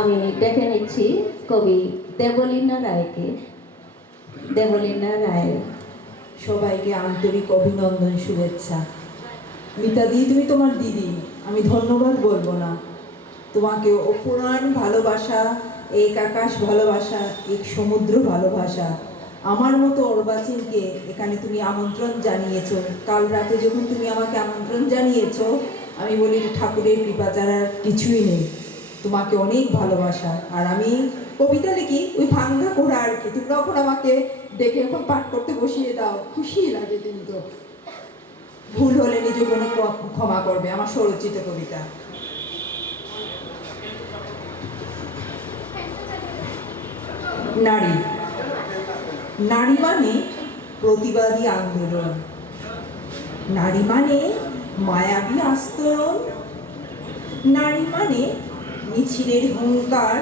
আমি ডেকে নিচ্ছি কবি দেবলীনা রায়কে। দেবলীনা রায়। সবাইকে আন্তরিক অভিনন্দন, শুভেচ্ছা। মিতাদি, তুমি তোমার দিদি, আমি ধন্যবাদ বলবো না। তোমাকে অপুরাণ ভালোবাসা, এক আকাশ ভালোবাসা, এক সমুদ্র ভালোবাসা। আমার মতো অর্বাচীনকে এখানে তুমি আমন্ত্রণ জানিয়েছো। কাল রাতে যখন তুমি আমাকে আমন্ত্রণ জানিয়েছো, আমি বলি ঠাকুরের কৃপা ছাড়া কিছুই নেই। তোমাকে অনেক ভালোবাসা। আর আমি কবিতা লিখি ওই ভাঙ্গা করা আর কি। তোমরা এখন আমাকে ডেকে এখন পাঠ করতে বসিয়ে দাও, খুশি লাগে। কিন্তু ভুল হলে নিজে কোনো ক্ষমা করবে। আমার স্বরচিত কবিতা। নারী। নারী মানে প্রতিবাদী আন্দোলন, নারী মানে মায়াবী আস্তরণ, নারী মানে মিছিলের হুঙ্কার,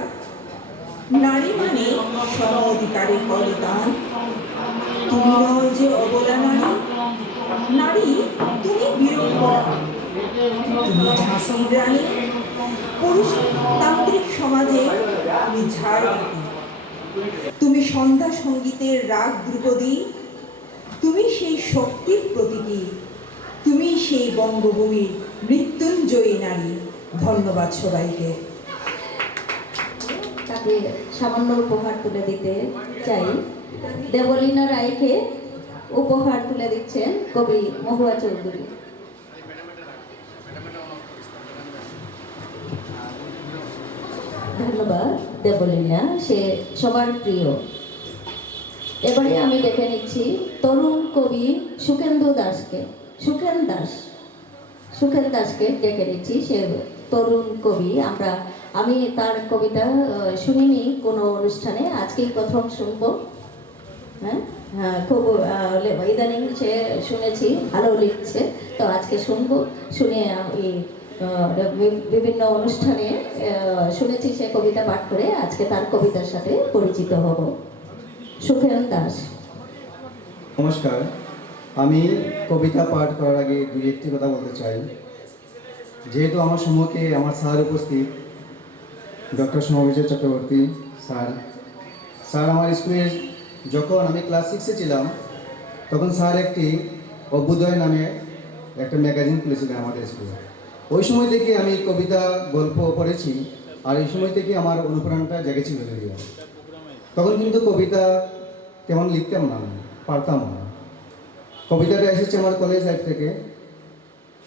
নারী মানে সম অধিকারের বলিদান। তুমি নও যে অবলা নারী, নারী তুমি বীরঙ্গনা, তুমি ঝাঁসির রানী, পুরুষতান্ত্রিক সমাজে তুমি ঝাড়বাতি। তুমি সন্ধ্যা সঙ্গীতের রাগ ধ্রুপদী, তুমি সেই শক্তির প্রতীকী, তুমি সেই বঙ্গভূমির মৃত্যুঞ্জয়ী নারী। ধন্যবাদ সবাইকে। তাকে সামান্য উপহার তুলে দিতে চাই। দেবলীনা রায়কে উপহার তুলে দিচ্ছেন কবি মহুয়া চৌধুরী। ধন্যবাদ দেবলীনা, সে সবার প্রিয়। এবারে আমি ডেকে নিচ্ছি তরুণ কবি সুখেন্দু দাসকে। সুখেন দাসকে ডেকে নিচ্ছি। সে তরুণ কবি। আমি তার কবিতা শুনিনি কোনো অনুষ্ঠানে, আজকেই প্রথম শুনবো। হ্যাঁ, খুব ইদানিং সে শুনেছি ভালো লিখছে, তো আজকে শুনবো। শুনে বিভিন্ন অনুষ্ঠানে শুনেছি সে কবিতা পাঠ করে, আজকে তার কবিতার সাথে পরিচিত হব। সুখেন দাস। নমস্কার। আমি কবিতা পাঠ করার আগে দুই একটি কথা বলতে চাই। যেহেতু আমার সম্মুখে আমার স্যার উপস্থিত, ডক্টর সমবিজয় চক্রবর্তী স্যার আমার স্কুলে যখন আমি ক্লাস 6-এ ছিলাম, তখন স্যার একটি অভ্যুদয় নামে একটা ম্যাগাজিন খুলেছিলেন আমাদের স্কুলে। ওই সময় থেকে আমি কবিতা গল্প পড়েছি, আর এই সময় থেকে আমার অনুপ্রেরণাটা জেগেছিল। যদিও তখন কিন্তু কবিতা তেমন লিখতাম না, পারতাম না। কবিতাটা এসেছে আমার কলেজ লাইফ থেকে।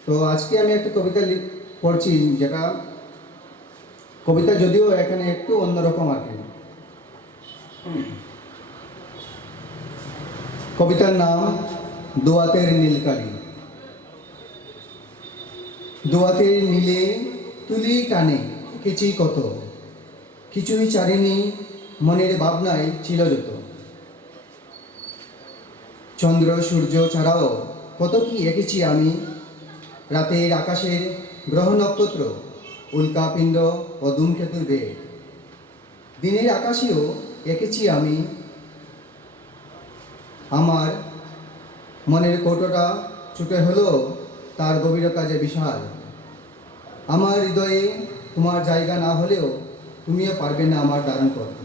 তো আজকে আমি একটা কবিতা পড়ছি, যেটা কবিতা যদিও এখানে একটু অন্যরকম আর কি। কবিতার নাম দোয়াতের নীলকালি। দোয়াতের নীলে তুলি টানে এঁকেছি কত, কিছুই চারিনি মনের ভাবনায় ছিল যত। চন্দ্র সূর্য ছাড়াও কত কি এঁকেছি আমি, রাতের আকাশের গ্রহ নক্ষত্র, উল্কাপিণ্ড ও ধূমকেতুর বেগ। দিনের আকাশেও এঁকেছি আমি, আমার মনের কৌটোটা ছুটে হলো তার গভীরতা যে বিশাল। আমার হৃদয়ে তোমার জায়গা না হলেও তুমিও পারবে না আমার ধারণ করতে।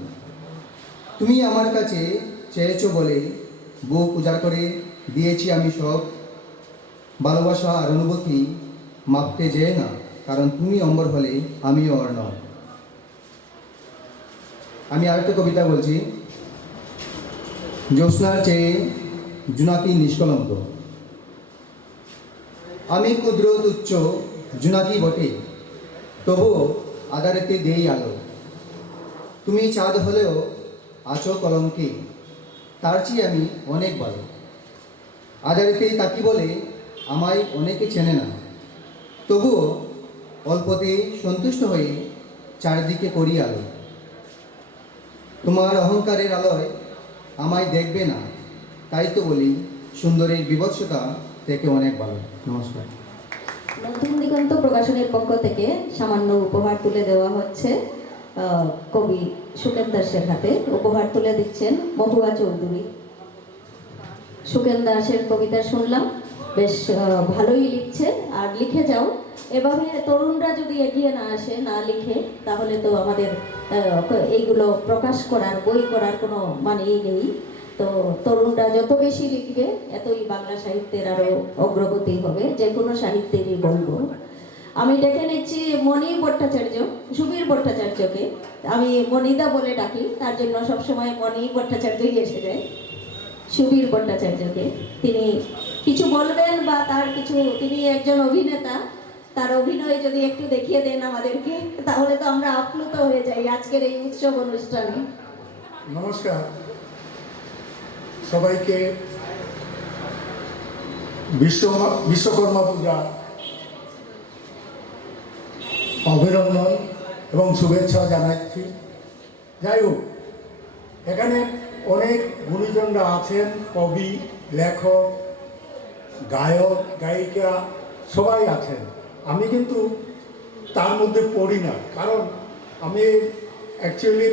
তুমি আমার কাছে চেয়েছো বলে বুক উজাড় করে দিয়েছি আমি সব। ভালোবাসা আর অনুভূতি মাপতে যেয়ে না, কারণ তুমি অমর হলে আমিও অর্ণব। আমি আরেকটা কবিতা বলছি। জ্যোৎস্নার চেয়ে জোনাকি নিষ্কলঙ্ক। আমি ক্ষুদ্র তুচ্ছ জোনাকি বটে, তবুও আধারেতে দেই আলো। তুমি চাঁদ হলেও আছো কলঙ্কে, তার চেয়ে আমি অনেক ভালো। আধারেতে তাকি বলে আমায় অনেকে চেনে না, তবুও অল্পতে সন্তুষ্ট হয়ে চারিদিকে করি আলো। তোমার অহংকারের আলোয় আমায় দেখবে না, তাই তো বলি সুন্দরের বিভৎসতা থেকে অনেক ভালো। নমস্কার। নতুন দিগন্ত প্রকাশনের পক্ষ থেকে সামান্য উপহার তুলে দেওয়া হচ্ছে কবি সুকেন দাসের হাতে। উপহার তুলে দিচ্ছেন মহুয়া চৌধুরী। সুকেন দাসের কবিতা শুনলাম, বেশ ভালোই লিখছে, আর লিখে যাও। এভাবে তরুণরা যদি এগিয়ে না আসে, না লিখে, তাহলে তো আমাদের এইগুলো প্রকাশ করার, বই করার কোনো মানেই নেই। তো তরুণরা যত বেশি লিখবে, এতই বাংলা সাহিত্যের আরও অগ্রগতি হবে, যে কোনো সাহিত্যেরই বলবো। আমি ডেকে নিচ্ছি মণি ভট্টাচার্য, সুবীর ভট্টাচার্যকে। আমি মণিদা বলে ডাকি, তার জন্য সবসময় মণি ভট্টাচার্যই এসে যায়। সুবীর ভট্টাচার্যকে তিনি কিছু বলবেন, বা তার কিছু, তিনি একজন অভিনেতা, তার অভিনয় যদি একটু দেখিয়ে দেন আমাদেরকে, তাহলে তো আমরা আপ্লুত হয়ে যাই আজকের এই উৎসব অনুষ্ঠানে। নমস্কার সবাইকে, বিশ্বকর্মা পূজা অভিনন্দন এবং শুভেচ্ছা জানাচ্ছি। যাই হোক, এখানে অনেক গুণীজনরা আছেন, কবি, লেখক, গায়ক, গায়িকা সবাই আছেন। আমি কিন্তু তার মধ্যে পড়ি না, কারণ আমি অ্যাকচুয়ালি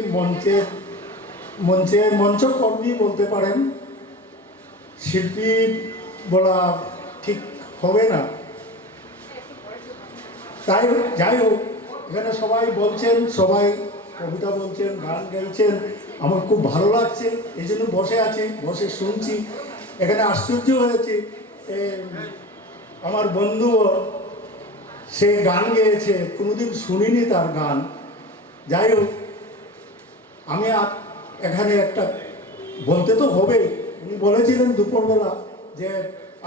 মঞ্চকর্মী বলতে পারেন, শিল্পী বলা ঠিক হবে না। তাই যাই হোক, এখানে সবাই বলছেন, সবাই কবিতা বলছেন, গান গাইছেন, আমার খুব ভালো লাগছে, এই জন্য বসে আছি, বসে শুনছি। এখানে আশ্চর্য হয়েছে, আমার বন্ধুও সে গান গেয়েছে, কোনোদিন শুনিনি তার গান। যাই হোক, আমি এখানে একটা বলতে তো হবে। উনি বলেছিলেন দুপুরবেলা যে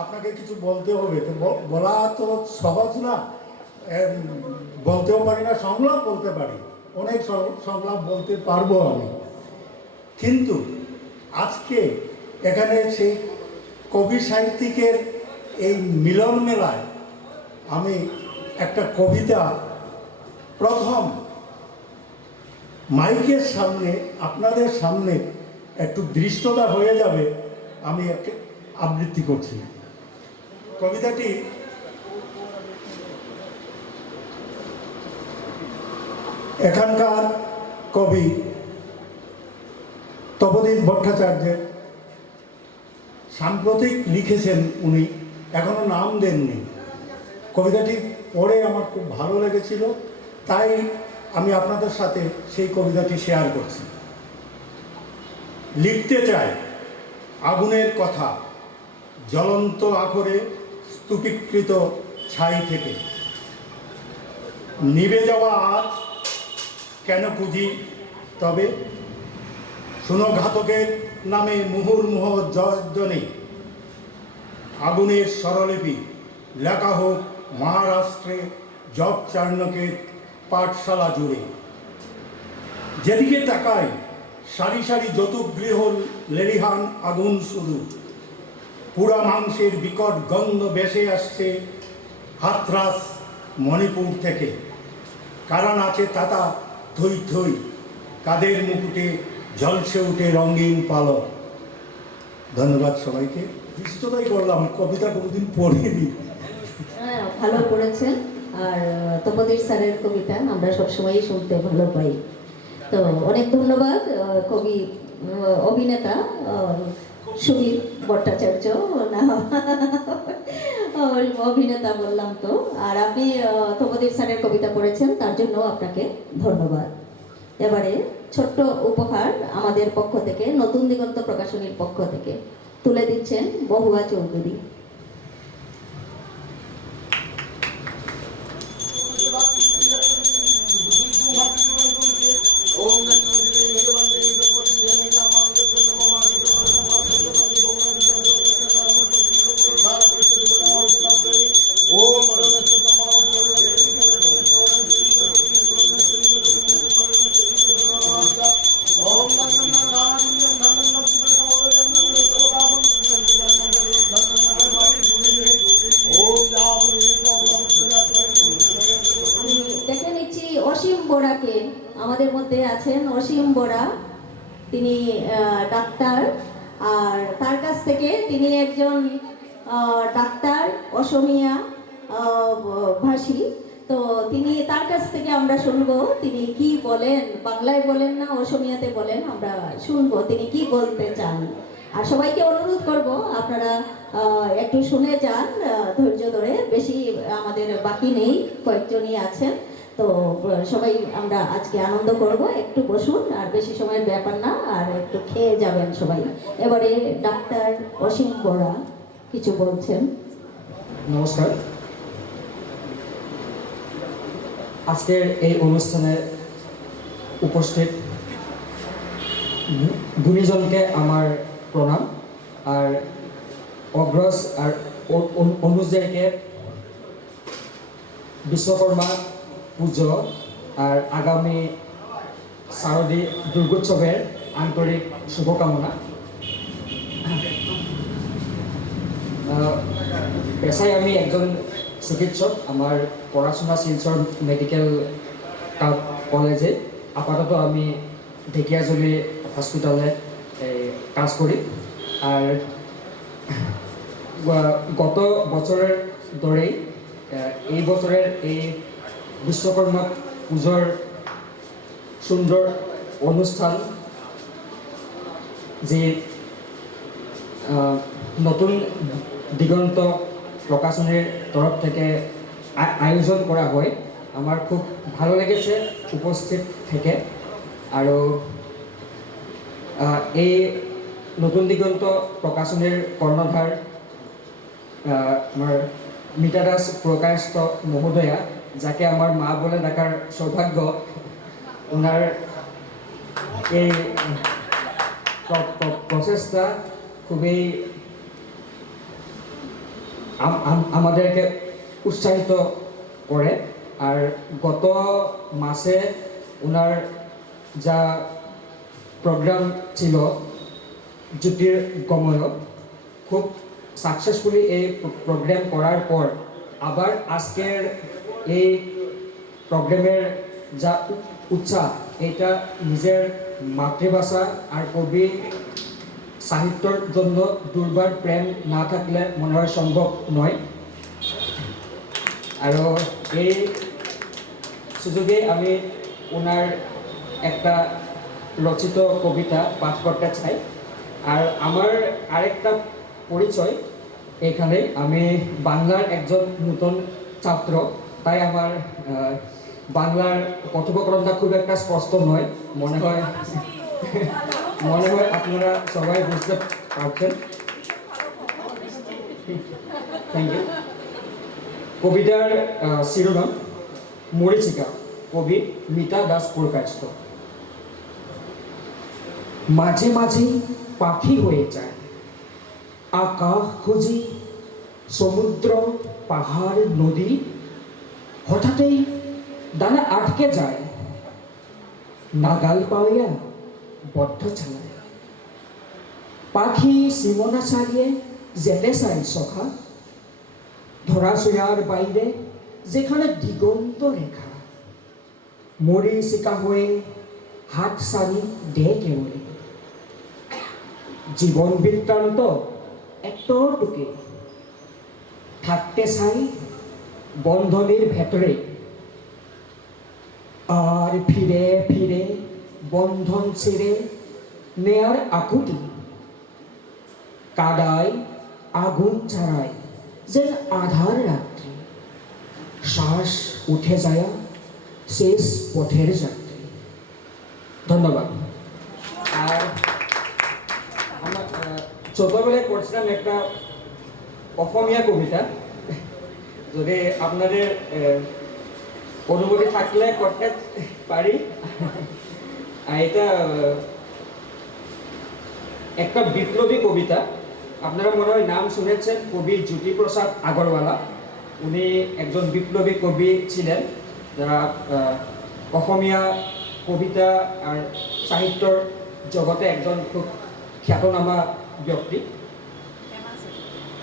আপনাকে কিছু বলতে হবে, তো বলা তো সহজ না, বলতেও পারি না। সংলাপ বলতে পারি, অনেক সংলাপ বলতে পারবো আমি, কিন্তু আজকে এখানে সেই কবি সাহিত্যিকের এই মিলন মেলায় আমি একটা কবিতা প্রথম মাইকের সামনে, আপনাদের সামনে একটু দৃষ্টতা হয়ে যাবে, আমি একটা আবৃত্তি করছি। কবিতাটি এখানকার কবি তপোদীপ ভট্টাচার্যের, সাম্প্রতিক লিখেছেন উনি, এখনো নাম দেননি। কবিতাটি পড়ে আমার খুব ভালো লেগেছিল, তাই আমি আপনাদের সাথে সেই কবিতাটি শেয়ার করছি। লিখতে চাই আগুনের কথা, জ্বলন্ত আখরে স্তূপীকৃত ছাই থেকে। নিভে যাওয়া আজ কেন খুঁজি তবে, শুনো ঘাতকের নামে মুহুর্মুহ জয়ধ্বনি। আগুনের স্বরলিপি লেখা হোক মহারাষ্ট্রে জব চার্ণকের পাঠশালা জুড়ে। যেদিকে তাকাই সারি সারি যতুগৃহ লেলিহান আগুন শুধু, পুরা মাংসের বিকট গন্ধ ভেসে আসছে হাতরাস মণিপুর থেকে। কারণ আছে তাতা থই থই, কাদের মুকুটে ঝলসে উঠে রঙিন পালক। ধন্যবাদ সবাইকে। বিস্ততাই করলাম, কবিতা কোনোদিন পড়িনি। হ্যাঁ, ভালো করেছেন। আর তপোদীপ স্যারের কবিতা আমরা সবসময়ই শুনতে ভালো পাই। তো অনেক ধন্যবাদ কবি অভিনেতা সুবীর ভট্টাচার্য, না অভিনেতা বললাম তো। আর আপনি তপোদীপ স্যারের কবিতা পড়েছেন, তার জন্য আপনাকে ধন্যবাদ। এবারে ছোট্ট উপহার আমাদের পক্ষ থেকে, নতুন দিগন্ত প্রকাশনীর পক্ষ থেকে তুলে দিচ্ছেন বহুয়া চৌধুরী। দেখে নিচ্ছি অসীম বড়াকে। আমাদের মধ্যে আছেন অসীম বড়া, তিনি ডাক্তার। আর তার কাছ থেকে তিনি একজন ডাক্তার, অসমীয়া ভাষী। তো তিনি তার কাছ থেকে আমরা শুনবো তিনি কি বলেন, বাংলায় বলেন না অসমীয়াতে বলেন, আমরা শুনবো তিনি কি বলতে চান। আর সবাইকে অনুরোধ করব আপনারা একটু শুনে যান ধৈর্য ধরে, বেশি আমাদের বাকি নেই, কয়েকজনই আছেন। তো সবাই আমরা আজকে আনন্দ করব, একটু বসুন, আর বেশি সময়ের ব্যাপার না, আর একটু খেয়ে যাবেন সবাই। এবারে ডাক্তার অসীম বড়া কিছু বলছেন। নমস্কার। আজকের এই অনুষ্ঠানে উপস্থিত গুণীজনকে আমার প্রণাম, আর অগ্রজ আর অনুজদেরকে বিশ্বকর্মা পুজো আর আগামী শারদী দুর্গোৎসবের আন্তরিক শুভকামনা। পেশায় আমি একজন চিকিৎসক। আমার পড়াশোনা শিলচর মেডিকেল কলেজে, আপাতত আমি ঢেকিয়াজুলি হসপিটালে কাজ করি। আর গত বছরের দরেই এই বছরের এই বিশ্বকর্মা পুজোর সুন্দর অনুষ্ঠান, যে নতুন দিগন্ত প্রকাশনীর তরফ থেকে আয়োজন করা হয়, আমার খুব ভালো লেগেছে উপস্থিত থেকে। আৰু এই নতুন দিগন্ত প্রকাশনীর কর্ণধার আমার মিতা দাস প্রকাশিত মহোদয়া, যাকে আমার মা বলে ডাকার সৌভাগ্য, ওনার এই প্রচেষ্টা খুবই আমাদেরকে উৎসাহিত করে। আর গত মাসে ওনার যা প্রোগ্রাম ছিল জ্যোতির্গময়, খুব সাকসেসফুলি এই প্রোগ্রাম করার পর আবার আজকের এই প্রোগ্রামের যা উৎসাহ, এটা নিজের মাতৃভাষা আর কবি সাহিত্যর জন্য দুর্বার প্রেম না থাকলে মনে হয় সম্ভব নয়। আৰু এই সুযোগে আমি ওনার একটা রচিত কবিতা পাঠ করতে চাই। আর আমার আরেকটা পরিচয়, এখানে আমি বাংলার একজন নতুন ছাত্র, তাই আমার বাংলার কথোপকথনটা খুব একটা স্পষ্ট নয়, মনে হয় আপনারা সবাই বুঝতে পারছেন। Thank you. কবিতার শিরোনাম মরীচিকা, কবি মিতা দাস প্রকাশিত। মাঝে মাঝে পাখি হয়ে যায়, আকাশ খুঁজি, সমুদ্র পাহাড় নদী, হঠাৎই ডানা আটকে যায়, নাগাল পাওয়া বদ্ধ চালায়। পাখি সীমনা ছাড়িয়ে যেতে চাই সখা, ধরাছোঁয়ার বাইরে যেখানে দিগন্ত রেখা, মরীচিকা হয়ে হাত সারি দে কেবলে। জীবন বৃত্তান্ত একটুকে থাকতে চাই বন্ধনের ভেতরে, আর ফিরে ফিরে বন্ধন ছেড়ে নেয়ার আকুতি, কাদায় আগুন ছাড়াই যেন আধার রাত্রি, শ্বাস উঠে যায় শেষ পথের যাত্রী। ধন্যবাদ। আর আমরা ছোটবেলায় পড়ছিলাম একটা অসমীয়া কবিতা, যদি আপনাদের অনুমতি থাকলে করতে পারি। আর এটা একটা বিপ্লবী কবিতা, আপনারা মনে হয় নাম শুনেছেন, কবি জ্যোতিপ্রসাদ আগরওয়ালা। উনি একজন বিপ্লবী কবি ছিলেন, যারা অসমীয়া কবিতা আর সাহিত্যর জগতে একজন খুব খ্যাতনামা ব্যক্তি।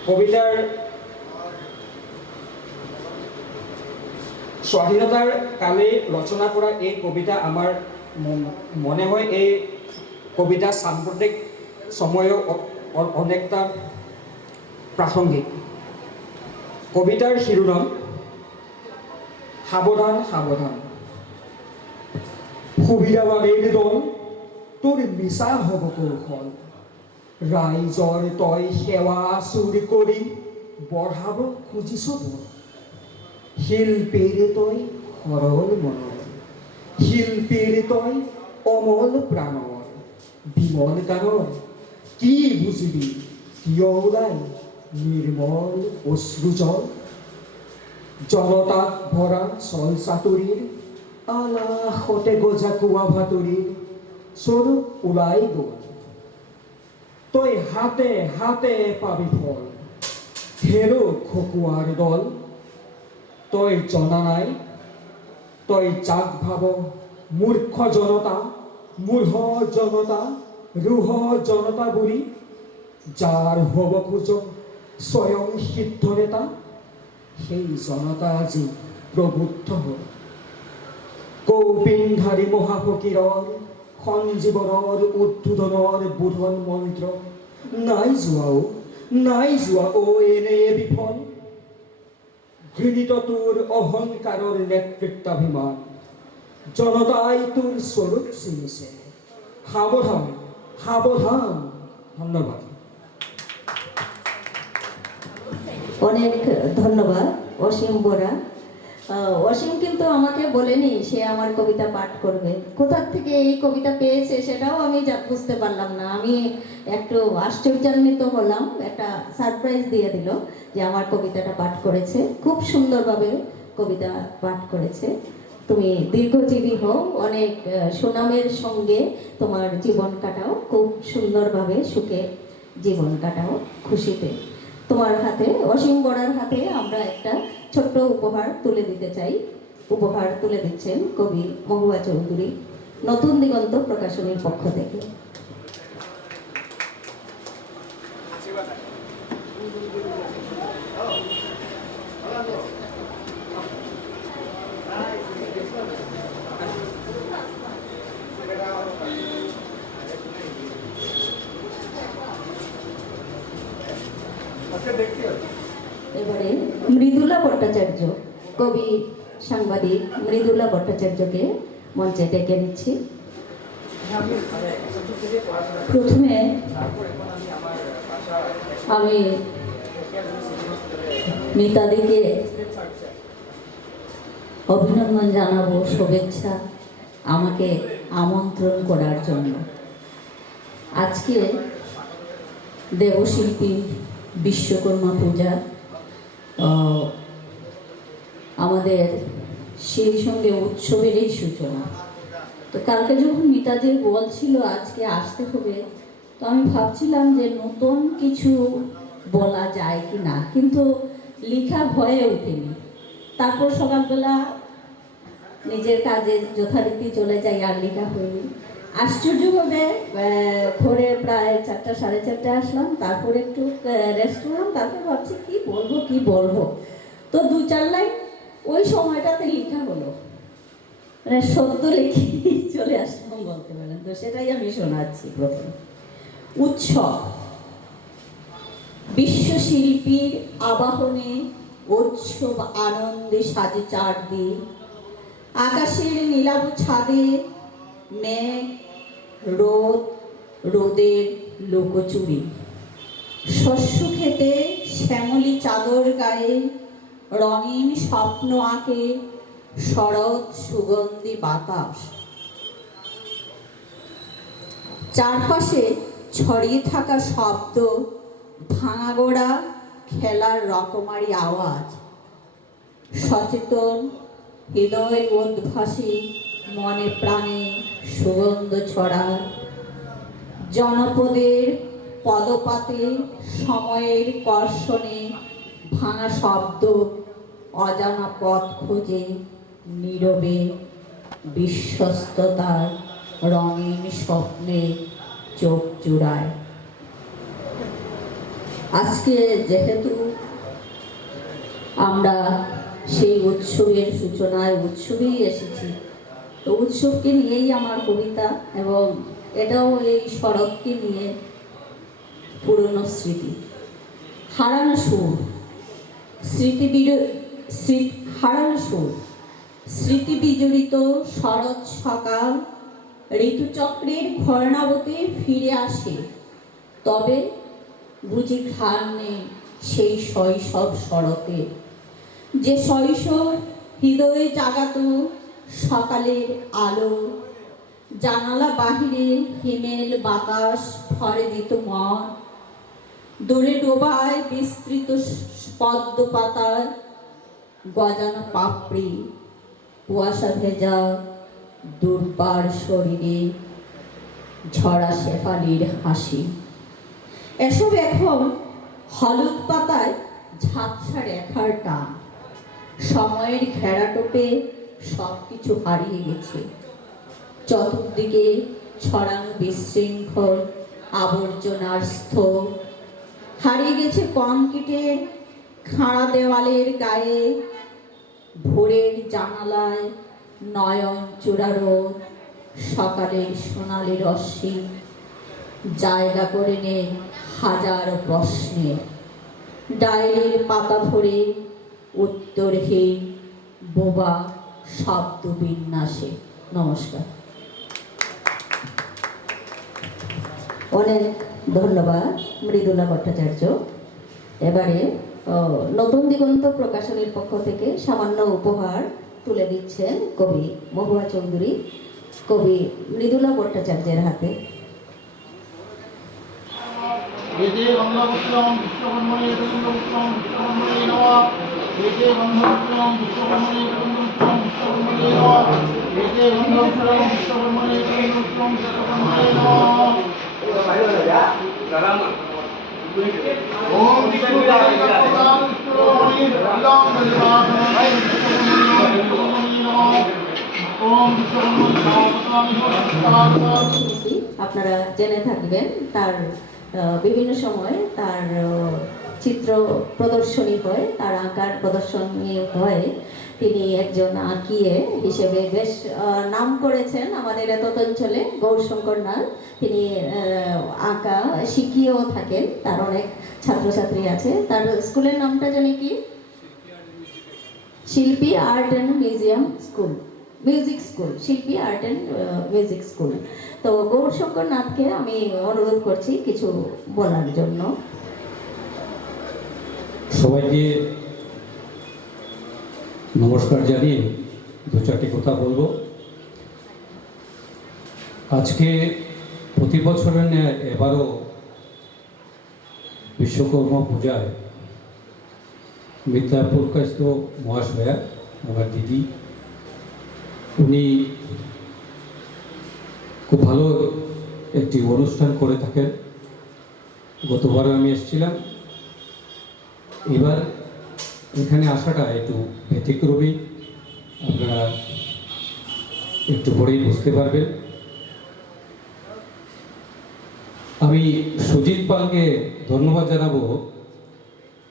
কবিতার স্বাধীনতার কালে রচনা করা এই কবিতা আমার মনে হয় এই কবিতা সাম্প্রতিক সময়েও অনেকটা প্রাসঙ্গিক। কবিতার শিরোনাম সাবধান সাবধান, সুবিধাবাদীৰ দল তোৰ মিছা হ'ব কৌশল, ৰাইজৰ তই সেৱা চুৰি কৰি বঢ়াব খুজিছ তোৰ, শিল্পীৰ তই সৰল মনৰ, শিল্পীৰ তই অমল প্ৰাণৰ, বিমল গানৰ কি বুজিবি কিয় ওলাই নিৰ্মল অশ্ৰুজল, জনতাক ভৰা চল চাতুৰীৰ আলাসতে গজা কুৱা ভাতুৰীৰ স্বৰূপ ওলাই গ'ল, তই হাতে হাতে পাবি ফল, হেৰো খকুৱাৰ দল, তই জনা নাই তই যাক ভাব মূৰ্খ জনতা, মূঢ় জনতা, ৰুহ জনতা বুলি, যাৰ হ'ব খোজ স্বয়ং সিদ্ধ নেতা, সেই জনতা আজি প্ৰবুদ্ধ হ'ল, কৌপিনধাৰী মহাফকীৰৰ সঞ্জীৱনৰ উদ্বোধনৰ বোধন মন্ত্ৰ, নাই যোৱা এনে বিফল, ঘৃণিত তোৰ অহংকাৰৰ নেতৃত্বাভিমান, জনতাই তোৰ স্বৰূপ চিনিছে, সাৱধান সাৱধান। ধন্যবাদ। অনেক ধন্যবাদ অসীম বোরা। অসীম কিন্তু আমাকে বলেনি সে আমার কবিতা পাঠ করবে, কোথা থেকে এই কবিতা পেয়েছে সেটাও আমি বুঝতে পারলাম না। আমি একটু আশ্চর্যান্বিত হলাম, একটা সারপ্রাইজ দিয়ে দিল যে আমার কবিতাটা পাঠ করেছে, খুব সুন্দরভাবে কবিতা পাঠ করেছে। তুমি দীর্ঘজীবী হও, অনেক সুনামের সঙ্গে তোমার জীবন কাটাও, খুব সুন্দরভাবে সুখে জীবন কাটাও, খুশিতে। তোমার হাতে, অসীম বড়ার হাতে আমরা একটা ছোট্ট উপহার তুলে দিতে চাই। উপহার তুলে দিচ্ছেন কবি মহুয়া চৌধুরী, নতুন দিগন্ত প্রকাশনীর পক্ষ থেকে। এবারে মৃদুলা ভট্টাচার্য, কবি সাংবাদিক মৃদুলা ভট্টাচার্যকে মঞ্চে ডেকে নিচ্ছি। প্রথমে আমি মিতাদিকে অভিনন্দন জানাবো, শুভেচ্ছা, আমাকে আমন্ত্রণ করার জন্য। আজকে দেবশিল্পী বিশ্বকর্মা পূজা, আমাদের সেই সঙ্গে উৎসবেরই সূচনা। তো কালকে যখন মিতাদি বলছিল আজকে আসতে হবে, তো আমি ভাবছিলাম যে নতুন কিছু বলা যায় কি না, কিন্তু লেখা হয়ে ওঠেনি। তারপর সকালবেলা নিজের কাজে যথারীতি চলে যাই, আর লেখা হয়নি। আশ্চর্যভাবে ভোরে প্রায় 4টা সাড়ে 4টে আসলাম, তারপরে একটু রেস্ট করলাম, তারপর ভাবছি কি বলবো। তো 2-4 লাইন ওই সময়টাতে লেখা হলো, মানে সদ্য লিখে চলে আসলাম বলতে পারেন। তো সেটাই আমি শোনাচ্ছি প্রথমে। উৎসব, বিশ্বশিল্পীর আবাহনে উৎসব আনন্দে সাজে চারদিন। আকাশের নীলাভ ছাদে মেঘ, রোদের লুকোচুরি। শস্য খেতে শ্যামলী চাদর গায়ে রঙিন স্বপ্ন আঁকে শরৎ সুগন্ধি বাতাস। চারপাশে ছড়িয়ে থাকা শব্দ, ভাঙাগোড়া খেলার রকমারি আওয়াজ। সচেতন হৃদয় উদ্ভাসী মনে প্রাণে সুগন্ধ ছড়ার। জনপদের পদপাতে সময়ের কর্ষণে ভাঙা শব্দ অজানা পথ খোঁজে নীরবে বিশ্বস্ততার রঙিন স্বপ্নে চোখ জুড়ায়। আজকে যেহেতু আমরা সেই উৎসবের সূচনায় উৎসবেই এসেছি, তো উৎসবকে নিয়েই আমার কবিতা, এবং এটাও এই শরৎকে নিয়ে পুরনো স্মৃতি। হারানো সুর, স্মৃতি বিজড়িত শরৎ সকাল ঋতুচক্রের ঘর্ণাবতে ফিরে আসে। তবে বুঝি ঘ্রাণ নেই সেই শৈশব শরতে, যে শৈশব হৃদয়ে জাগাত সকালের আলো। জানালা বাহিরে হিমেল বাতাস ভরে দিত মন। দূরে ডোবায় বিস্তৃত পদ্ম পাতার গজানো পাপড়ি। কুয়াশা ভেজা দুর্বার শরীরে ঝরা শেফালির হাসি। এসব এখন হলুদ পাতায় ঝাপসা রেখার টান। সময়ের ঘেরাটোপে সব কিছু হারিয়ে গেছে। চতুর্দিকে ছড়ানো বিশৃঙ্খল আবর্জনার স্তূপ। হারিয়ে গেছে কংক্রিটের খাড়া দেওয়ালের গায়ে। ভোরের জানালায় নয়ন চূড়া রোদ, সকালের সোনালি রশ্মি জায়গা করে নে হাজার প্রশ্নে। ডায়েরির পাতা ভরে উত্তরহীন বোবা শব্দ বিন্যাসে। নমস্কার। অনেক ধন্যবাদ মৃদুলা ভট্টাচার্য। এবারে নতুন দিগন্ত প্রকাশনীর পক্ষ থেকে সামান্য উপহার তুলে দিচ্ছেন কবি মহুয়া চৌধুরী কবি মৃদুলা ভট্টাচার্যের হাতে। এতে গন্ধপুত্রম বিশ্বকর্মণি গন্ধপুত্রম বিশ্বকর্মণি নমঃ। এতে গন্ধপুত্রম বিশ্বকর্মণি গন্ধপুত্রম বিশ্বকর্মণি নমঃ। এতে গন্ধপুত্রম বিশ্বকর্মণি গন্ধপুত্রম বিশ্বকর্মণি নমঃ। ওম বিশ্বকর্মণি শিল্পী আপনারা জেনে থাকবেন, তার বিভিন্ন সময় তার চিত্র প্রদর্শনী হয়, তার আঁকার প্রদর্শনী হয়। তিনি একজন আঁকিয়ে হিসেবে বেশ নাম করেছেন আমাদের এত অঞ্চলে। গৌরশঙ্কর নাথ, তিনি আঁকা শিখিয়েও থাকেন, তার অনেক ছাত্রছাত্রী আছে। তার স্কুলের নামটা জানি কি? শিল্পী আর্ট অ্যান্ড মিউজিক স্কুল, শিল্পী আর্ট অ্যান্ড মিউজিক স্কুল। তো গৌরশঙ্কর নাথকে আমি অনুরোধ করছি কিছু বলার জন্য। সবাইকে নমস্কার জানিয়ে দু চারটি কথা বলবো। আজকে প্রতি বছরের ন্যায় এবারও বিশ্বকর্মা পূজায় মিত্রাপুরকাস্ত মহাশয়া, আমার দিদি, উনি খুব ভালো একটি অনুষ্ঠান করে থাকেন। গতবারও আমি এসেছিলাম, এবার এখানে আসাটা একটু ব্যতিক্রমী, আপনারা একটু পরেই বুঝতে পারবেন। আমি সুজিত পালকে ধন্যবাদ জানাবো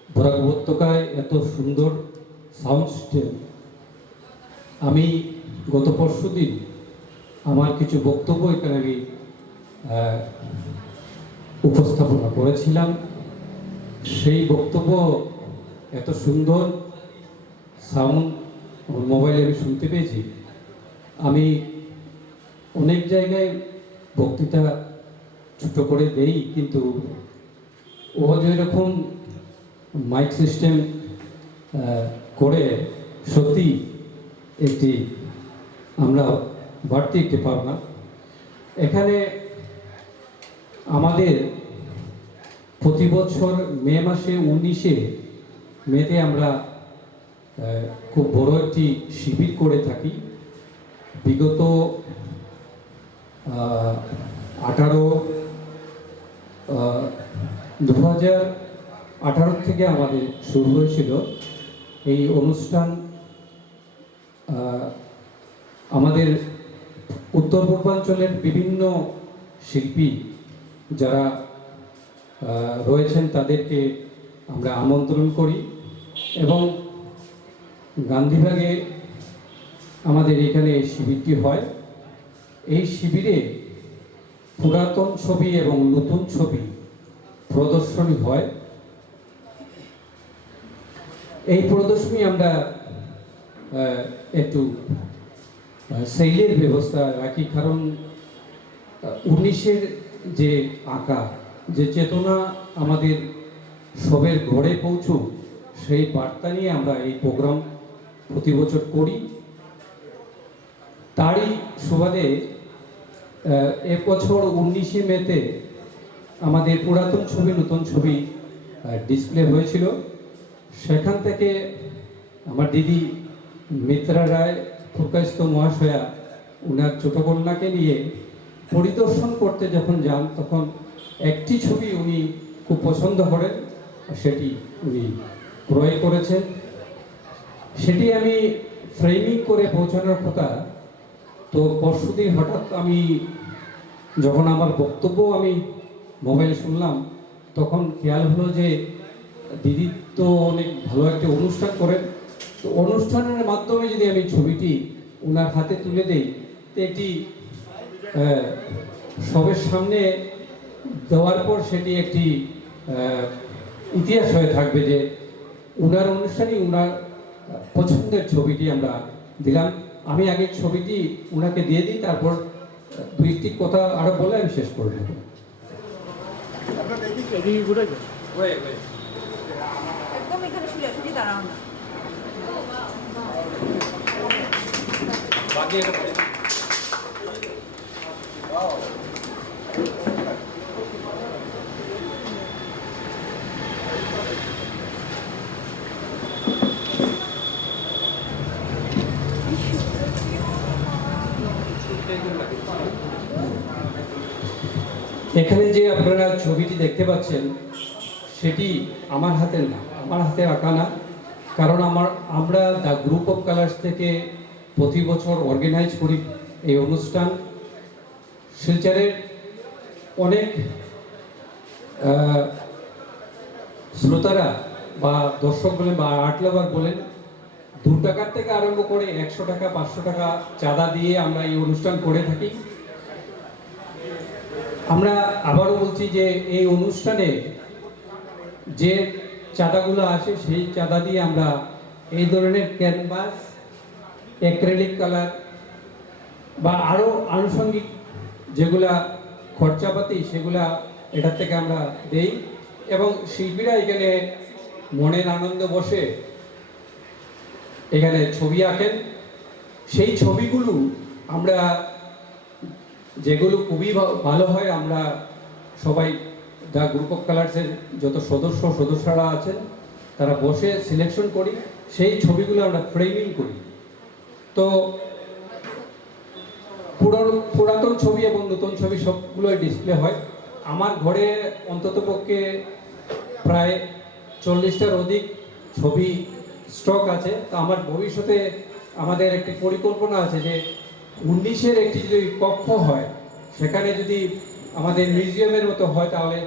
বরাক উপত্যকায় এত সুন্দর সাউন্ড সিস্টেম। আমি গত পরশুদিন আমার কিছু বক্তব্য এখানে আমি উপস্থাপনা করেছিলাম। সেই বক্তব্য এত সুন্দর সাউন্ড মোবাইলে আমি শুনতে পেয়েছি। আমি অনেক জায়গায় বক্তৃতা ছোট করে দেই, কিন্তু ও যেরকম মাইক সিস্টেম করে সত্যি একটি আমরা বাড়তি একটি পাওনা। এখানে আমাদের প্রতি বছর মে মাসে 19 মেতে আমরা খুব বড় একটি শিবির করে থাকি। বিগত 2018 থেকে আমাদের শুরু হয়েছিল এই অনুষ্ঠান। আমাদের উত্তর পূর্বাঞ্চলের বিভিন্ন শিল্পী যারা রয়েছেন তাদেরকে আমরা আমন্ত্রণ করি এবং গান্ধীবাগে আমাদের এখানে এই শিবিরটি হয়। এই শিবিরে পুরাতন ছবি এবং নতুন ছবি প্রদর্শনী হয়। এই প্রদর্শনী আমরা একটু সেলের ব্যবস্থা রাখি, কারণ 19-এর যে আঁকা, যে চেতনা আমাদের সবের ঘরে পৌঁছুক, সেই বার্তা নিয়ে আমরা এই প্রোগ্রাম প্রতি বছর করি। তারই সুবাদে এবছর 19 মেতে আমাদের পুরাতন ছবি নতুন ছবি ডিসপ্লে হয়েছিল। সেখান থেকে আমার দিদি মিত্রা রায় ফুরকাস্ত মহাশয়া উনার ছোট কন্যাকে নিয়ে পরিদর্শন করতে যখন যান, তখন একটি ছবি উনি খুব পছন্দ করেন, সেটি উনি ক্রয় করেছেন। সেটি আমি ফ্রেমিং করে পৌঁছানোর কথা। তো পরশুদিন হঠাৎ আমি যখন আমার বক্তব্য আমি মোবাইলে শুনলাম, তখন খেয়াল হলো যে দিদি তো অনেক ভালো একটা অনুষ্ঠান করেন, তো অনুষ্ঠানের মাধ্যমে যদি আমি ছবিটি ওনার হাতে তুলে দেই, তো এটি সবের সামনে দেওয়ার পর সেটি একটি ইতিহাস হয়ে থাকবে যে ওনার অনুষ্ঠানই ওনার পছন্দের ছবিটি আমরা দিলাম। আমি আগে ছবিটি ওনাকে দিয়ে দিই, তারপর দুই একটি কথা আরো বলে আমি শেষ করে দেব। একদম এখানে সোজাসুজি দাঁড়াও না। এখানে যে আপনারা ছবিটি দেখতে পাচ্ছেন সেটি আমার হাতের না, আমার হাতে আঁকা না, কারণ আমরা দ্য গ্রুপ অফ কালার্স থেকে প্রতি বছর অর্গানাইজ করি এই অনুষ্ঠান। শিলচরের অনেক শ্রোতারা বা দর্শক বলেন বা আর্ট লাভার বলেন, 2 টাকার থেকে আরম্ভ করে 100 টাকা 500 টাকা চাঁদা দিয়ে আমরা এই অনুষ্ঠান করে থাকি। আমরা আবারও বলছি যে এই অনুষ্ঠানে যে চাঁদাগুলো আসে সেই চাঁদা দিয়ে আমরা এই ধরনের ক্যানভাস, অ্যাক্রিলিক কালার বা আরও আনুষঙ্গিক যেগুলা খরচাপাতি সেগুলা এটার থেকে আমরা দেই এবং শিল্পীরা এখানে মনের আনন্দ বসে এখানে ছবি আঁকেন। সেই ছবিগুলো আমরা যেগুলো খুবই ভালো হয়, আমরা সবাই দ্য গ্রুপ অফ কালার্সের যত সদস্যরা আছেন তারা বসে সিলেকশন করি, সেই ছবিগুলো আমরা ফ্রেমিং করি। তো পুরাতন ছবি এবং নতুন ছবি সবগুলোই ডিসপ্লে হয়। আমার ঘরে অন্ততপক্ষে প্রায় 40টার অধিক ছবি স্টক আছে। তো আমার ভবিষ্যতে আমাদের একটি পরিকল্পনা আছে যে 19-এর একটি যদি কক্ষ হয়, সেখানে যদি আমাদের মিউজিয়ামের মতো হয়, তাহলে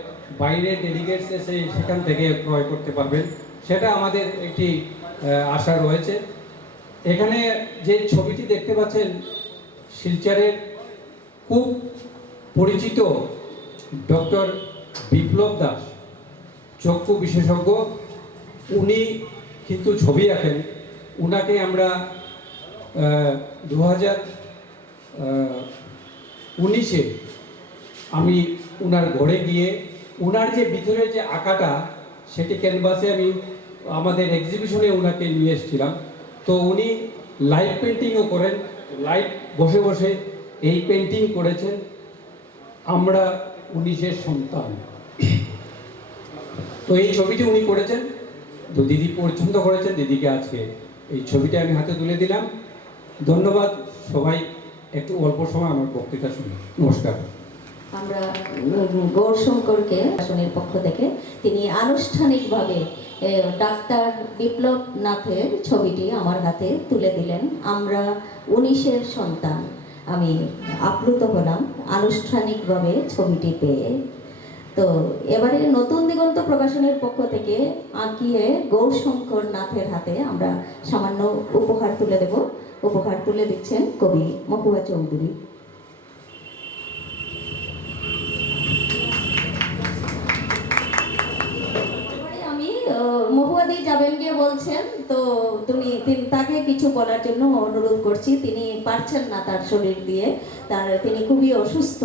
বাইরে ডেলিগেটস এসে সেখান থেকে ক্রয় করতে পারবেন, সেটা আমাদের একটি আশা রয়েছে। এখানে যে ছবিটি দেখতে পাচ্ছেন, শিলচরের খুব পরিচিত ডক্টর বিপ্লব দাস, চক্ষু বিশেষজ্ঞ, উনি কিন্তু ছবি আঁকেন। উনাকে আমরা 2019-এ আমি উনার ঘরে গিয়ে উনার যে ভিতরের যে আঁকাটা, সেটি ক্যানভাসে আমি আমাদের এক্সিবিশনে উনাকে নিয়ে এসেছিলাম। তো উনি লাইভ পেন্টিংও করেন, লাইভ বসে বসে এই পেন্টিং করেছেন, আমরা 19-এর সন্তান। তো এই ছবিটি উনি করেছেন, তো দিদি পছন্দ করেছেন, দিদিকে আজকে এই ছবিটা আমি হাতে তুলে দিলাম। ধন্যবাদ সবাই, একটু অল্প সময় আমার বক্তৃতা শুনি। নমস্কার। আমরা গৌরশঙ্করকে আসনের পক্ষ থেকে তিনি আনুষ্ঠানিকভাবে ডাক্তার বিপ্লব নাথের ছবিটি আমার হাতে তুলে দিলেন। আমরা 19-এর সন্তান। আমি আপ্লুত হলাম আনুষ্ঠানিকভাবে ছবিটি পেয়ে। তো এবারে নতুন দিগন্ত প্রকাশনের পক্ষ থেকে আঁকিয়ে গৌরশঙ্কর নাথের হাতে আমরা সামান্য উপহার তুলে দেব। উপহার তুলে দিচ্ছেন কবি মহুয়া চৌধুরী। আমি মহুয়াদি যাবেন গিয়ে বলছেন, তো তাকে কিছু বলার জন্য অনুরোধ করছি। তিনি পারছেন না তার শরীর দিয়ে, তিনি খুবই অসুস্থ।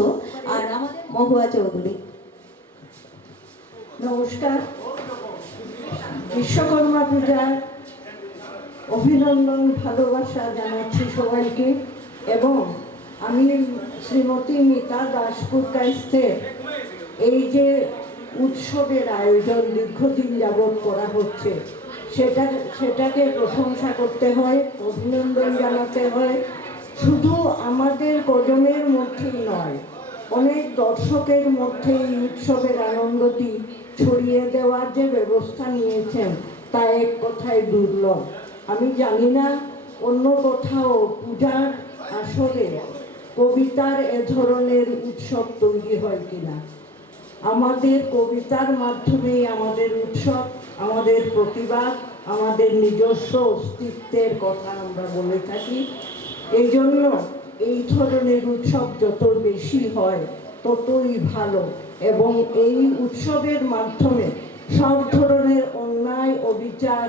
আর আমাদের মহুয়া চৌধুরী। নমস্কার। বিশ্বকর্মা পূজার অভিনন্দন, ভালোবাসা জানাচ্ছি সবাইকে। এবং আমি শ্রীমতী মিতা দাসপুর কাইস্তের এই যে উৎসবের আয়োজন দীর্ঘদিন যাবৎ করা হচ্ছে, সেটাকে প্রশংসা করতে হয়, অভিনন্দন জানাতে হয়। শুধু আমাদের কজনের মধ্যেই নয়, অনেক দর্শকের মধ্যে এই উৎসবের আনন্দটি ছড়িয়ে দেওয়ার যে ব্যবস্থা নিয়েছেন, তা এক কথায় দুর্লভ। আমি জানি না অন্য কোথাও পূজার আসরে কবিতার এ ধরনের উৎসব তৈরি হয় কিনা। আমাদের কবিতার মাধ্যমেই আমাদের উৎসব, আমাদের প্রতিবাদ, আমাদের নিজস্ব অস্তিত্বের কথা আমরা বলে থাকি। এই জন্য এই ধরনের উৎসব যত বেশি হয় ততই ভালো। এবং এই উৎসবের মাধ্যমে সব ধরনের অন্যায়, অবিচার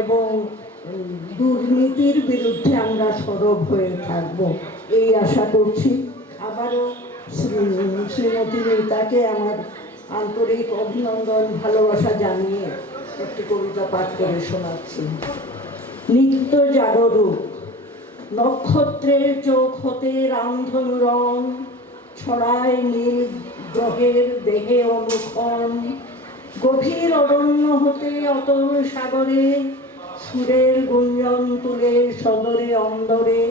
এবং দুর্নীতির বিরুদ্ধে আমরা সরব হয়ে থাকব, এই আশা করছি। আবারও শ্রীমতী মিতাকে আমার আন্তরিক অভিনন্দন, ভালোবাসা জানিয়ে একটি কবিতা পাঠ করে শোনাচ্ছি। নিত্য জাগরুক নক্ষত্রের চোখ হতে রামধনু রং, ছড়ায় নীল গ্রহের দেহে অনুক্ষণ। গভীর অরণ্য হতে অতল সাগরে, সুরের গুঞ্জন তুলে সদরে অন্দরে।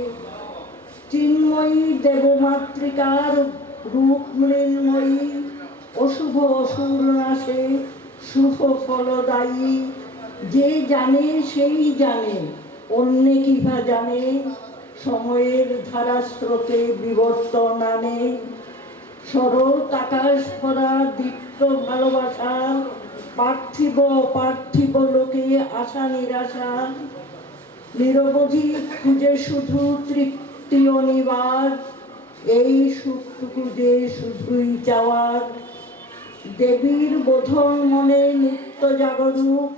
চিন্ময়ী দেবমাতৃকার রূপ মৃন্ময়ী, অশুভ অসুর নাশে শুভ ফলদায়ী। যে জানে সেই জানে, অন্যে কিভা জানে, সময়ের ধারাস্রোতে বিবর্তন আনে। শরৎ আকাশ ভরা দীপ্ত ভালোবাসা, পার্থিব অপার্থিব লোকে আশা নিরাশা। নিরবধি খুঁজে শুধু তৃপ্তি অনিবার, এই সুখটুকু যে শুধুই চাওয়ার। দেবীর বোধন মনে নিত্য জাগরুক,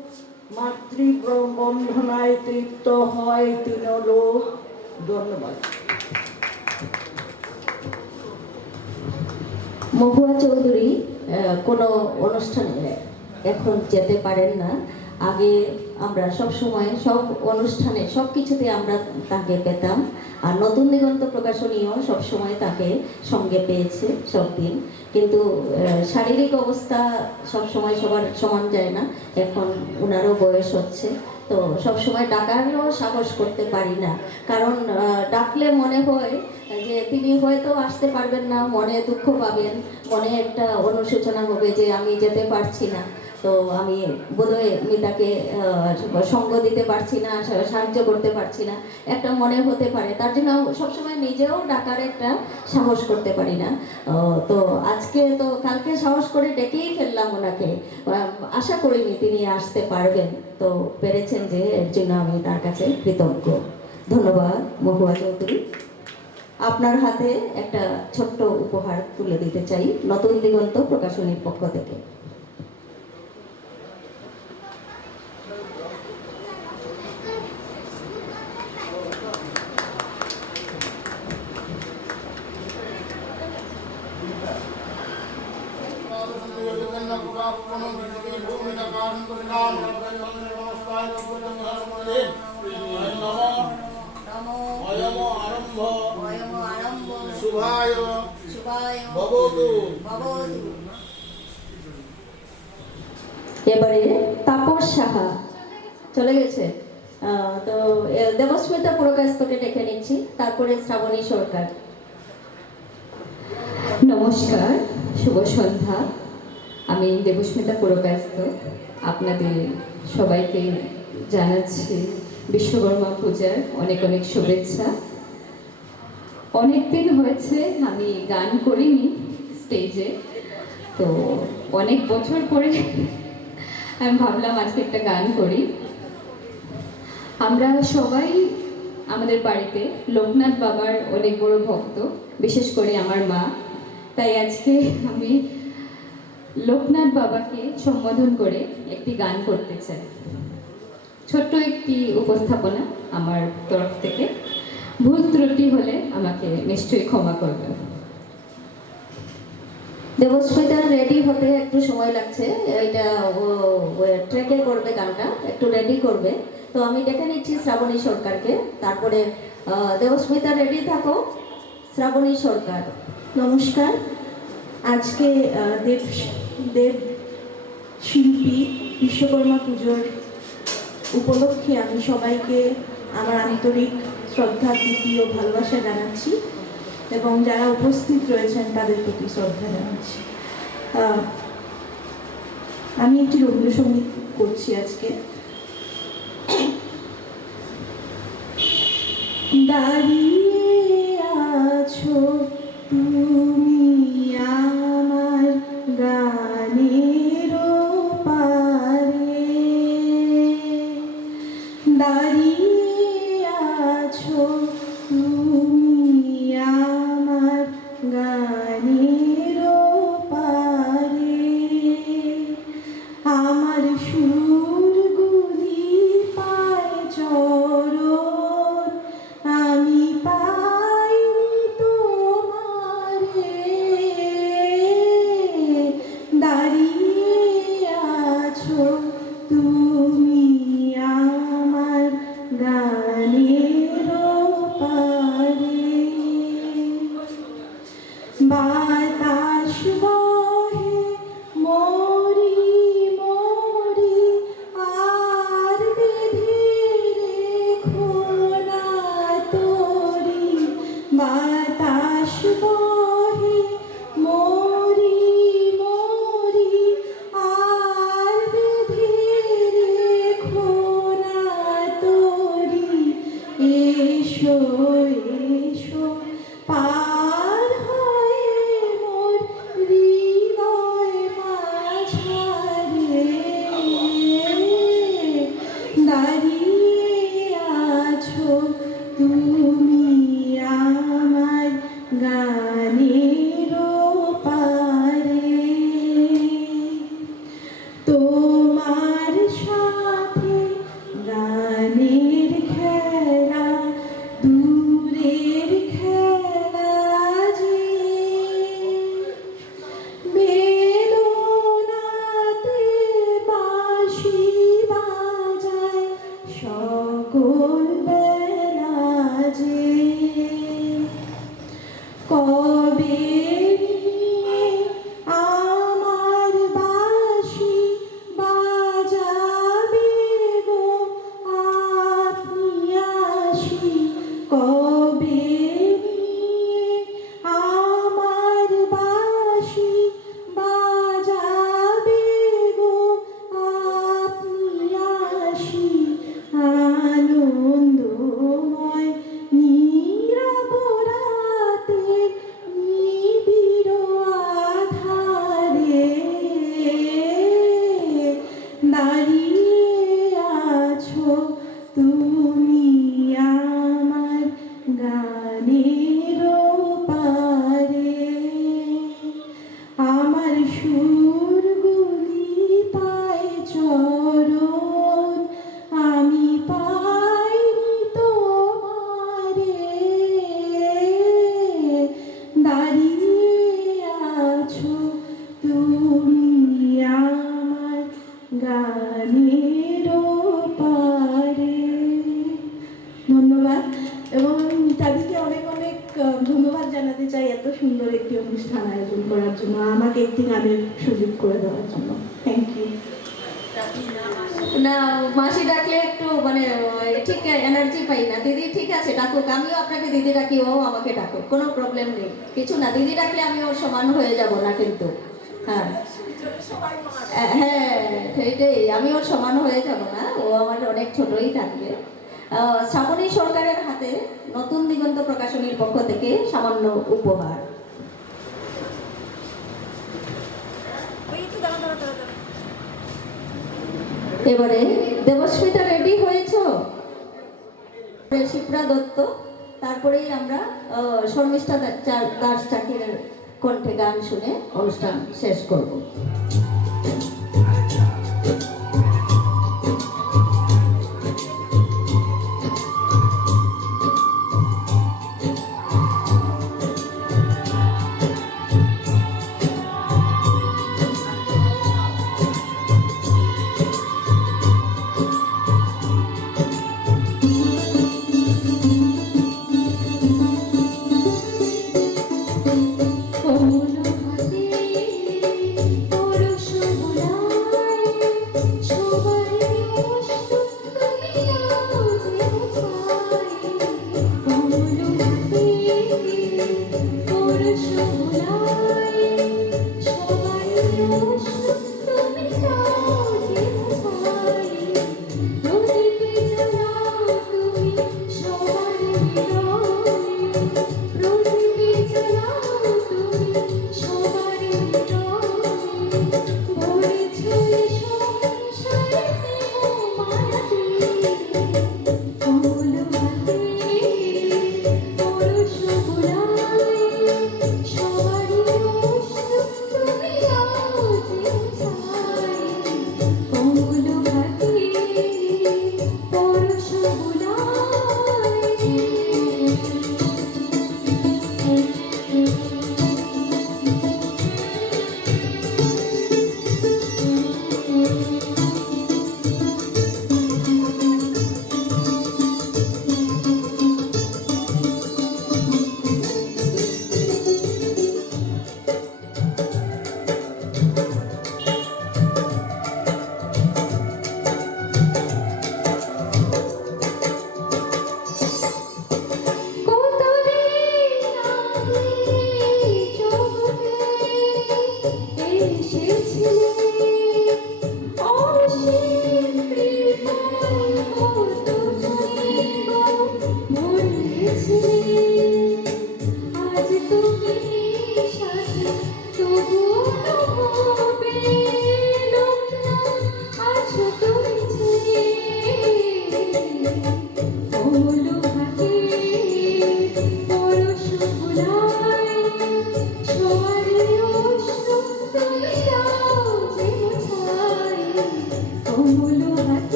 মাতৃ বন্ধনায় তৃপ্ত হয় তিনলোক। ধন্যবাদ। মহুয়া চৌধুরী কোনো অনুষ্ঠানে এখন যেতে পারেন না। আগে আমরা সব সময় সব অনুষ্ঠানে সব কিছুতে আমরা তাকে পেতাম। আর নতুন দিগন্ত প্রকাশনীও সব সময় তাকে সঙ্গে পেয়েছে সব দিন। কিন্তু শারীরিক অবস্থা সব সময় সবার সমান যায় না। এখন ওনারও বয়স হচ্ছে, তো সব সময় ডাকারও সাহস করতে পারি না। কারণ ডাকলে মনে হয় যে তিনি হয়তো আসতে পারবেন না, মনে দুঃখ পাবেন, মনে একটা অনুশোচনা হবে যে আমি যেতে পারছি না। তো আমি বোধহয় মিতাকে সঙ্গ দিতে পারছি না, সাহায্য করতে পারছি না, একটা মনে হতে পারে। তার জন্য সবসময় নিজেও ডাকার একটা সাহস করতে পারি না। তো আজকে তো কালকে সাহস করে ডেকেই ফেললাম ওনাকে, আশা করিনি তিনি আসতে পারবেন, তো পেরেছেন যে, এর জন্য আমি তার কাছে কৃতজ্ঞ। ধন্যবাদ মহুয়া চৌধুরী। আপনার হাতে একটা ছোট্ট উপহার তুলে দিতে চাই নতুন দিগন্ত প্রকাশনীর পক্ষ থেকে। শুভায় ভবতু। এবারে তাপস সাহা চলে গেছে, তো দেবস্মিতা পুরকায়স্থকে ডেকে নিচ্ছি, তারপরে শ্রাবণী সরকার। নমস্কার, শুভ সন্ধ্যা। আমি দেবস্মিতা পুরকায়স্থ। আপনাদের সবাইকে জানাচ্ছি বিশ্বকর্মা পূজার অনেক অনেক শুভেচ্ছা। অনেক দিন হয়েছে আমি গান করিনি স্টেজে, তো অনেক বছর পরে আমি ভাবলাম আজকে একটা গান করি। আমরা সবাই আমাদের বাড়িতে লোকনাথ বাবার অনেক বড় ভক্ত, বিশেষ করে আমার মা। তাই আজকে আমি লোকনাথ বাবাকে সম্বোধন করে একটি গান করতে চাই। ছোট্ট একটি উপস্থাপনা আমার তরফ থেকে, ভুল ত্রুটি হলে আমাকে নিশ্চয়ই ক্ষমা করবেন। দেবস্মিতা রেডি হতে একটু সময় লাগছে, এটা ও ট্রেকে করবে, গানটা একটু রেডি করবে। তো আমি ডেকে নিচ্ছি শ্রাবণী সরকারকে, তারপরে দেবস্মিতা রেডি থাকো। শ্রাবণী সরকার। নমস্কার। আজকে দেব শিল্পী বিশ্বকর্মা পুজোর উপলক্ষে আমি সবাইকে আমার আন্তরিক শ্রদ্ধা, প্রীতি ও ভালোবাসা জানাচ্ছি এবং যারা উপস্থিত রয়েছেন তাদের প্রতি শ্রদ্ধা জানাচ্ছি। আমি একটি রবীন্দ্রসঙ্গীত করছি আজকে। দাঁড়িয়ে আছো তুমি আমার গানের পারে, দাঁড়িয়ে আছো তুমি আমার গানের পারে, আমার সুরগুলি পায় চরণ, আমি পাইনি তোমারে, দাঁড়িয়ে আছো তুমি আমার গানের পারে, বাতাস বহে মরি মরি আর বেঁধে রেখো না তোরি, বাতাস বহে মরি মরি আর বেঁধে রেখো না তোরি, এসো এসো পার হয়ে মোর হৃদয় মাঝারে, দাঁড়িয়ে আছো তুমি আমার গানের পারে, তোমার সাথে গানের খেলা দূরের খেলা যে, বেদনাতে বাঁশি বাজায় সকল বেলা যে, কবে নিয়ে আমার বাঁশি জন্য। Thank you. না, মাসি ডাকলে একটু মানে ঠিক এনার্জি পাই না। দিদি ঠিক আছে ডাকুক, আমিও আপনাকে দিদি ডাকি, ও আমাকে ডাকুক, কোনো প্রবলেম নেই, কিছু না। দিদি ডাকলে আমি ওর সমান হয়ে যাব না কিন্তু। হ্যাঁ হ্যাঁ সেইটাই, আমি ওর সমান হয়ে যাব না, ও আমার অনেক ছোটই থাকবে। শ্রাবণী সরকারের হাতে নতুন দিগন্ত প্রকাশনীর পক্ষ থেকে সামান্য উপহার। ওই একটু দাঁড়া দাঁড়া দাঁড়া দাঁড়া। এবারে দেবস্মিতা রেডি হয়েছো? শিপ্রা দত্ত, তারপরেই আমরা শর্মিষ্ঠা দাস চাকিরের কণ্ঠে গান শুনে অনুষ্ঠান শেষ করব।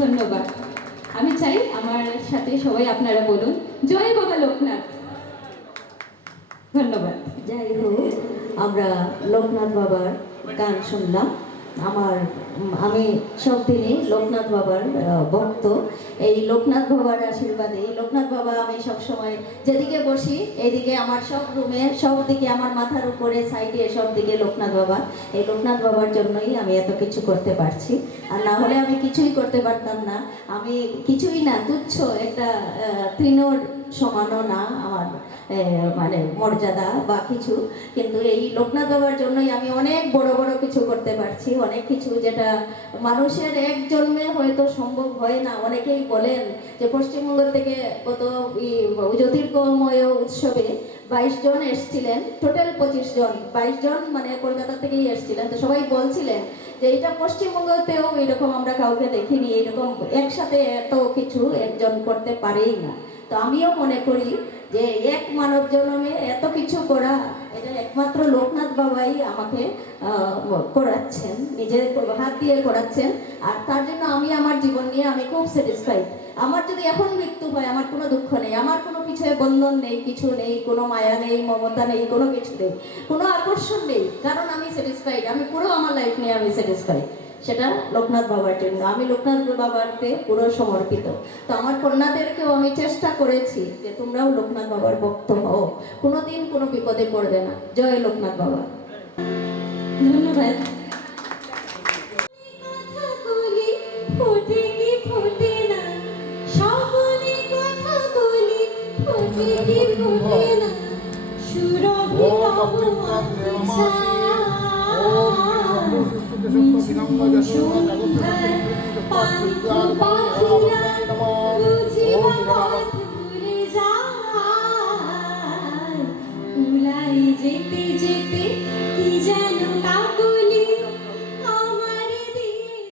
ধন্যবাদ। আমি চাই আমার সাথে সবাই আপনারা বলুন জয় বাবা লোকনাথ। ধন্যবাদ। যাই হোক, আমরা লোকনাথ বাবার গান শুনলাম। আমি সব দিনই লোকনাথ বাবার ভক্ত। এই লোকনাথ বাবার আশীর্বাদে, এই লোকনাথ বাবা, আমি সব সময় যেদিকে বসি এদিকে আমার সব রুমে, সব দিকে আমার মাথার উপরে, সাইডে, সব দিকে লোকনাথ বাবা। এই লোকনাথ বাবার জন্যই আমি এত কিছু করতে পারছি, আর না হলে আমি কিছুই করতে পারতাম না। আমি কিছুই না, তুচ্ছ একটা তৃণর সমানও না আমার মানে মর্যাদা বা কিছু, কিন্তু এই লোকনাথ বাবার জন্যই আমি অনেক বড় বড় কিছু করতে পারছি, অনেক কিছু যেটা মানুষের এক জন্মে হয়তো সম্ভব হয় না। অনেকেই বলেন যে পশ্চিমবঙ্গ থেকে গত জ্যোতির্গময় উৎসবে 22 জন এসেছিলেন, টোটাল 25 জন, 22 জন মানে কলকাতা থেকেই এসেছিলেন। তো সবাই বলছিলেন যে এটা পশ্চিমবঙ্গতেও এরকম আমরা কাউকে দেখিনি, এরকম একসাথে এত কিছু একজন করতে পারেই না। তো আমিও মনে করি যে এক মানব জন্মে এত কিছু করা, এটা একমাত্র লোকনাথ বাবাই আমাকে করাচ্ছেন, নিজের হাত দিয়ে করাচ্ছেন। আর তার জন্য আমি আমার জীবন নিয়ে আমি খুব স্যাটিসফাইড। আমার যদি এখন মৃত্যু হয় আমার কোনো দুঃখ নেই, আমার কোনো পিছনে বন্ধন নেই, কিছু নেই, কোনো মায়া নেই, মমতা নেই, কোনো কিছু নেই, কোনো আকর্ষণ নেই, কারণ আমি স্যাটিসফাইড। আমি পুরো আমার লাইফ নিয়ে আমি স্যাটিসফাইড, সেটা লোকনাথ বাবার জন্য। আমি লোকনাথ বাবাকে পুরো সমর্পিত। তো আমার কন্যাদেরকেও আমি চেষ্টা করেছি যে তোমরাও লোকনাথ বাবার ভক্ত হও, কোনোদিন কোনো বিপদে পড়বে না। জয় লোকনাথ বাবা। ধন্যবাদ। কথা বলি ফোটে কি ফোটে না, সকলে কথা বলি ফোটে কি ফোটে না, সুরভি তব